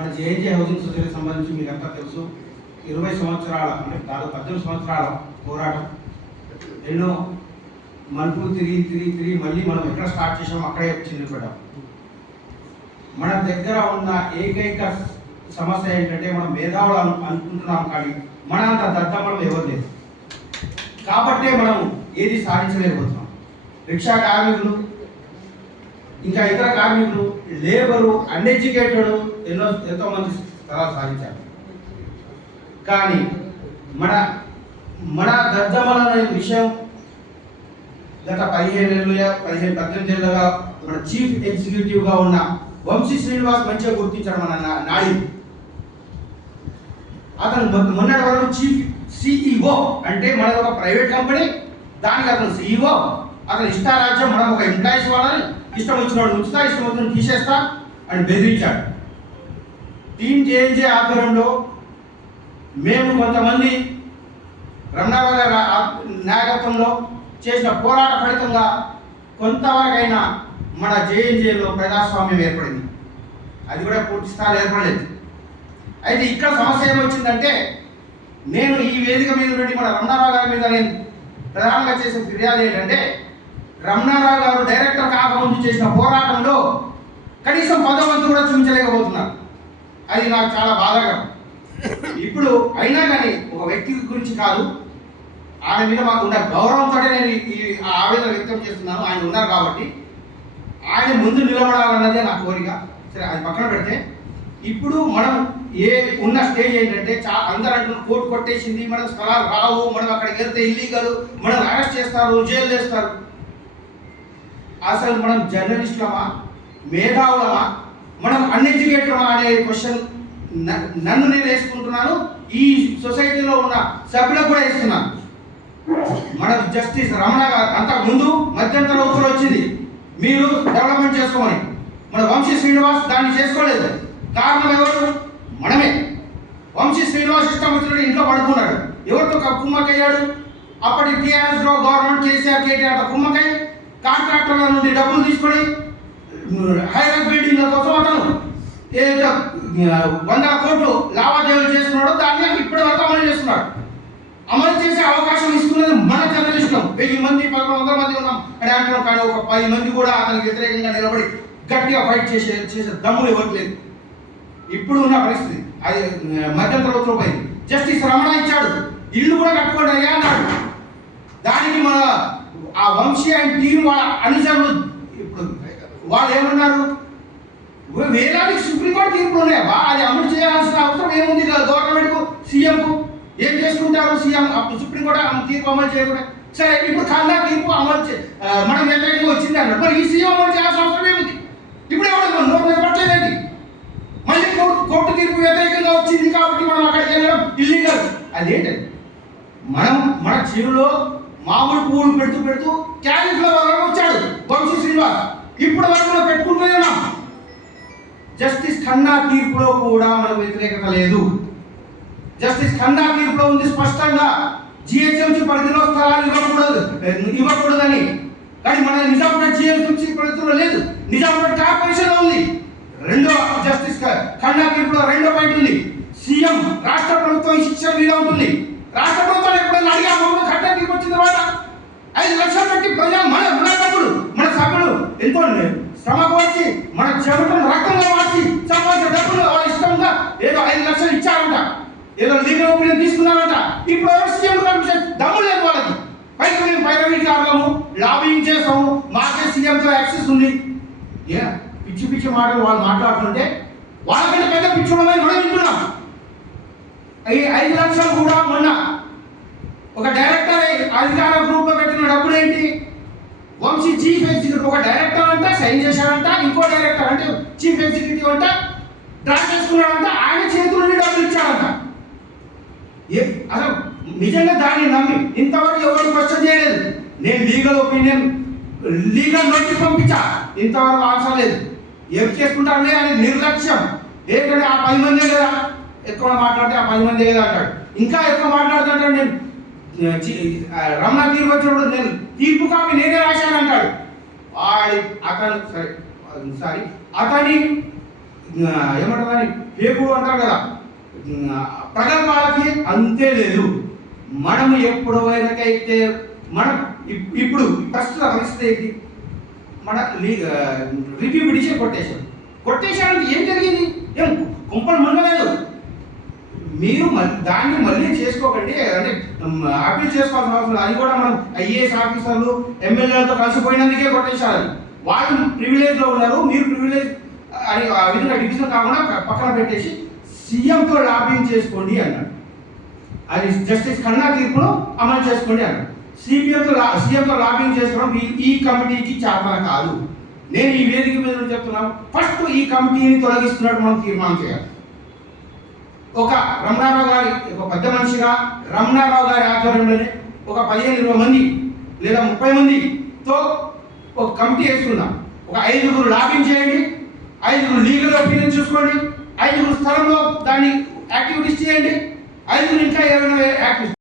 మన జేఎన్జీ హౌసింగ్ సొసైటీకి సంబంధించి మీకు అంతా తెలుసు 20 సంవత్సరాల అంటే దాదాపు 18 సంవత్సరాల పోరాటం. ఎన్నో మలుపులు తిరిగి మళ్ళీ మనం ఎక్కడ స్టార్ట్ చేసామో అక్కడే చిన్నపడ్డాం. మన దగ్గర ఉన్న ఏకైక సమస్య ఏంటంటే మనం మేధావులు అనుకుంటున్నాం, కానీ మన అంత దద్దమ్మలం ఎవరు లేదు. కాబట్టే మనం ఏది సాధించలేకపోతున్నాం. రిక్షా కార్మికులు, ఇంకా ఇతర కార్మికులు, లేబరు, అన్ఎడ్యుకేటెడ్ ఎంతోమంది స్థలాలు సాధించారు. కానీ మన దద్దమ్మల విషయం గత 18 ఏళ్ళుగా మన చీఫ్ ఎగ్జిక్యూటివ్గా ఉన్న వంశీ శ్రీనివాస్ మంచిగా గుర్తించాడు మన నాడి. అతను మొన్నటి వరకు చీఫ్ సిఇఓ అంటే మనది ఒక ప్రైవేట్ కంపెనీ, దానికి అతను సిఇఓ. అతను ఇష్టారాజ్యం, మనం ఒక ఎంప్లాయీస్ వాళ్ళని ఇష్టం వచ్చినవాడు ఉంచుతా, ఇష్టం వచ్చిన తీసేస్తా అని బెదిరించాడు. టీమ్ జేఎన్జే ఆధ్వర్యంలో మేము కొంతమంది రమణారావు గారి నాయకత్వంలో చేసిన పోరాట ఫలితంగా కొంతవరకైనా మన జేఎన్జేలో ప్రజాస్వామ్యం ఏర్పడింది. అది కూడా పూర్తి స్థాయిలో ఏర్పడలేదు. అయితే ఇక్కడ సమస్య ఏమొచ్చిందంటే, నేను ఈ వేదిక మీద నుండి మన రమణారావు గారి మీద నేను ప్రధానంగా చేసే ఫిర్యాదు ఏంటంటే, రమణారావు గారు డైరెక్టర్ కాకముందు చేసిన పోరాటంలో కనీసం 10వ వంతు కూడా చూపించలేకపోతున్నారు. అది నాకు చాలా బాధాకరం. ఇప్పుడు అయినా కానీ ఒక వ్యక్తి గురించి కాదు, ఆయన మీద మాకు ఉన్న గౌరవంతో నేను ఈ ఆవేదన వ్యక్తం చేస్తున్నాను. ఆయన ఉన్నారు కాబట్టి ఆయన ముందు నిలబడాలన్నదే నా కోరిక. సరే, అది పక్కన పెడితే ఇప్పుడు మనం ఉన్న స్టేజ్ ఏంటంటే, అందరూ అంటున్నారు కోర్టు కొట్టేసింది, మనం స్థలాలు రావు, మనం అక్కడికి వెళ్తే ఇల్లీగల్, మనం అరెస్ట్ చేస్తారు, జైలు వేస్తారు. అసలు మనం జర్నలిస్టులమా, మేధావులమా, మనం అన్ఎడ్యుకేటెడమా అనే క్వశ్చన్ నన్ను నేను వేసుకుంటున్నాను. ఈ సొసైటీలో ఉన్న సభ్యులకు కూడా వేస్తున్నాను. మన జస్టిస్ రమణ గారు అంతకుముందు మధ్యంతర ఉత్తర్వులు వచ్చింది, మీరు డెవలప్మెంట్ చేసుకోమని. మన వంశీ శ్రీనివాస్ దాన్ని చేసుకోలేదు. కారణం ఎవరు? మనమే. వంశీ శ్రీనివాస్ ఇష్టం వచ్చినట్టు ఇంట్లో పడుకున్నాడు. ఎవరితో కుమ్మకయ్యాడు? అప్పటి టీఆర్ఎస్ గవర్నమెంట్ కేసీఆర్ కేటీఆర్ కుమ్మకై కాంట్రాక్టర్ల నుండి డబ్బులు తీసుకొని హైరాస్ బిల్డింగ్ల కోసం అతను 100 కోట్లు లావాదేవీలు చేస్తున్నాడు. దాన్ని ఇప్పటి వరకు అమలు చేస్తున్నాడు. అమలు చేసే అవకాశం ఇస్తున్నది మన జర్నలిస్టులు. 1000 మంది 1100 మంది ఉన్నాం అని అంటున్నాం, కానీ ఒక 10 మంది కూడా అతనికి వ్యతిరేకంగా నిలబడి గట్టిగా ఫైట్ చేసే దమ్ములు ఇవ్వట్లేదు. ఇప్పుడు ఉన్న పరిస్థితి అది మధ్యంతర ఉత్తర్వుపై జస్టిస్ రమణ ఇచ్చాడు, ఇల్లు కూడా కట్టుకోండి అయ్యా అన్నాడు. దానికి మన ఆ వంశీ అండ్ టీం వాళ్ళ అనుచరులు ఇప్పుడు వాళ్ళు ఏమన్నారు? వేలానికి సుప్రీంకోర్టు తీర్పులు ఉన్నాయా? అది అమలు చేయాల్సిన అవసరం ఏముంది గవర్నమెంట్కు, సీఎంకు? ఏం చేసుకుంటారు సీఎం? సుప్రీంకోర్టు తీర్పు అమలు చేయకుండా సరే, ఇప్పుడు ఖన్నా తీర్పు అమలు మనం వ్యతిరేకంగా వచ్చింది అన్నాడు. మరి ఈ సీఎం అమలు చేయాల్సిన అవసరం ఏముంది? ఇప్పుడు ఎవరు నోరు పట్టలేదండి. మళ్ళీ కోర్టు తీర్పు వ్యతిరేకంగా వచ్చింది కాబట్టి మనం అక్కడికి వెళ్ళడం ఇల్లీగల్. అదేంటది? మన చెరువులో మామూలు పువ్వులు పెడుతూ క్యాలీఫ్లవర్ వరకు వచ్చాడు వంశీ శ్రీనివాస్. ఇప్పుడు వరకు మనం పెట్టుకుంటూనే ఉన్నాం. జస్టిస్ ఖన్నా తీర్పులో కూడా మనకు వ్యతిరేకత లేదు. జస్టిస్ ఖన్నా తీర్పులో ఉంది స్పష్టంగా జిహెచ్ఎంసీ పరిధిలో స్థలాలు ఇవ్వకూడదని. కానీ మన నిజాంపేట జిహెచ్ఎంసీ పరిధిలో లేదు, నిజాంపేట కార్పొరేషన్లో ఉంది. రెండో జస్టిస్ ఖన్నా తీర్పులో రెండో పాయింట్ ఉంది, సీఎం రాష్ట్ర ప్రభుత్వం ఈ శిక్ష మీద ఉంటుంది. రాష్ట్ర ప్రభుత్వం ఎప్పుడైనా అడిగాము? ఖన్నా తీర్పు వచ్చిన తర్వాత 5 లక్షలు పెట్టి మన డబ్బులు మన సభ్యులు ఎంతో శ్రమ కోర్చి మన చెమటను రక్తంగా మార్చి సంపాదించిన డబ్బులు వాళ్ళ ఇష్టంగా ఏదో 5 లక్షలు ఇచ్చారంట, ఏదో లీగల్ ఒపీనియన్ తీసుకున్నారంట. ఇప్పుడు ఎవరు సీఎం దమ్ము లేదు వాళ్ళకి. పైకి మేము పైరవీకారులము, లాబింగ్ చేస్తాము, మాకే సీఎంతో యాక్సెస్ ఉంది. పిచ్చి మాటలు వాళ్ళు మాట్లాడుతుంటే వాళ్ళకంటే పెద్ద పిచ్చుడమని మనం వింటున్నాం. ఈ 5 లక్షలు కూడా మొన్న ఒక డైరెక్టర్ అధికార గ్రూప్ లో పెట్టిన డబ్బులు ఏంటి? వంశీ చీఫ్ ఎగ్జిక్యూటివ్ ఒక డైరెక్టర్ అంట సైన్ చేశాడంట, ఇంకో డైరెక్టర్ అంటే చీఫ్ ఎగ్జిక్యూటివ్ అంట డ్రా చేసుకున్నాడంట, ఆయన చేతుల నుండి డబ్బులు ఇచ్చాడంట. అసలు నిజంగా దాన్ని నమ్మి ఇంతవరకు ఎవరు క్వశ్చన్ చేయలేదు. నేను లీగల్ ఒపీనియన్ లీగల్ నోటీస్ పంపించా, ఇంతవరకు ఆన్సర్ లేదు. ఏం చేసుకుంటారులే అని నిర్లక్ష్యం. ఏంటంటే ఆ 10 మందే కదా ఎక్కువ మాట్లాడితే, ఆ 10 మందే కదా అంటాడు. ఇంకా ఎక్కువ మాట్లాడుతుంటాడు. నేను రమణ తీర్పు వచ్చినప్పుడు నేను తీర్పు కాపీ నేనే రాశాను అంటాడు. అతని ఏమంటారు పేపుడు అంటారు కదా, ప్రగల్భాలకి అంతే లేదు. మనము ఎప్పుడైతే మనం ఇప్పుడు ప్రస్తుత పరిస్థితి ఏంటి, మన రివ్యూ పిటిషన్ కొట్టేశాను అంటే ఏం జరిగింది, ఏం కుంపలు మునగలేదు. మీరు దాన్ని మళ్ళీ చేసుకోకండి, అంటే అప్పీల్ చేసుకోవాల్సిన అవసరం లేదు. అది కూడా మనం ఐఏఎస్ ఆఫీసర్లు ఎమ్మెల్యేలతో కలిసిపోయినందుకే కొట్టేశారు. వాళ్ళు ప్రివిలేజ్లో ఉన్నారు, మీరు ప్రివిలేజ్ అని ఆ విధంగా డివిజన్ కాకుండా పక్కన పెట్టేసి సీఎంతో లాబింగ్ చేసుకోండి అన్నాడు. అది జస్టిస్ ఖన్నా తీర్పును అమలు చేసుకోండి అన్నాడు. సీఎంతో లాబింగ్ చేసుకోవడం ఈ కమిటీకి చేతన కాదు. నేను ఈ వేదిక మీద చెప్తున్నాను, ఫస్ట్ ఈ కమిటీని తొలగిస్తున్నట్టు మనం తీర్మానం చేయాలి. ఒక రమణారావు గారి ఒక పెద్ద మనిషిగా రమణారావు గారి ఆధ్వర్యంలోనే ఒక 15-20 మంది లేదా 30 మందితో ఒక కమిటీ వేసుకుందాం. ఒక 5గురు లాబింగ్ చేయండి, 5గురు లీగల్ ఒపీనియన్ చూసుకోండి, 5గురు స్థలంలో దాన్ని యాక్టివిటీస్ చేయండి, 5గురు ఇంకా ఏమైనా యాక్టివిటీస్